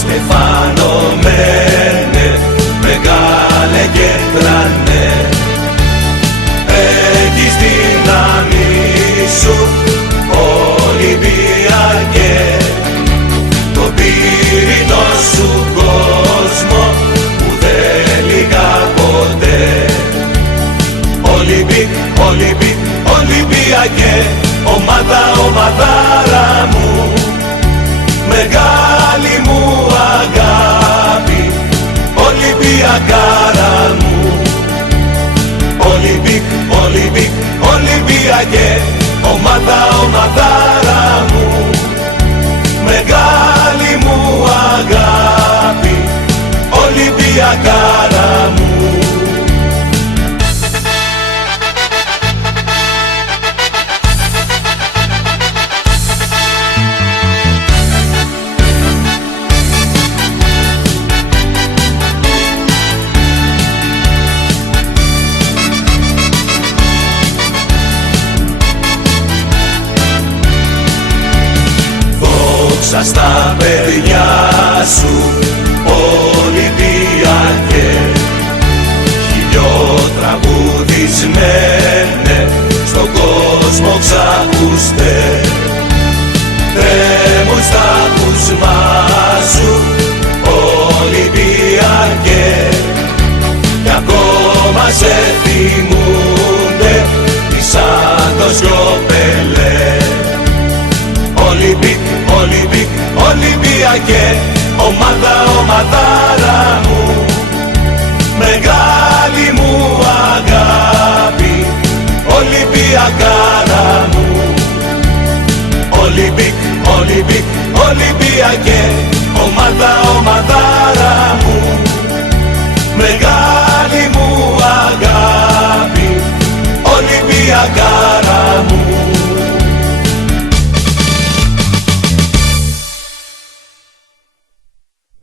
Στεφάνο μένε, μεγάλε και τρανέ. Έχεις δύναμη σου, Ολυμπιακέ, τον πύρινο σου κόσμο που δεν λυγά ποτέ. Ολυμπιακέ, ομάδα, ομαδάρα μου, μεγάλη μου αγάπη, Ολυμπιακάρα μου. Ολυμπιακέ, ομάδα, ομαδάρα μου, μεγάλη μου αγάπη, Ολυμπιακάρα μου. Δόξα στα παιδιά σου, Ολυμπιακέ, χιλιοτραγουδισμένε, στον κόσμο ξακούστε. Τρέμουν στα ακούσμα σου, Ολυμπιακέ, κι ακόμα σε θυμούνται οι Σάντος κι ο Πελέ. Ολυμπιακέ, ομάδα, ομαδάρα μου, μεγάλη μου αγάπη, Ολυμπιακάρα μου. Ολυμπιακέ, ομάδα, ομαδάρα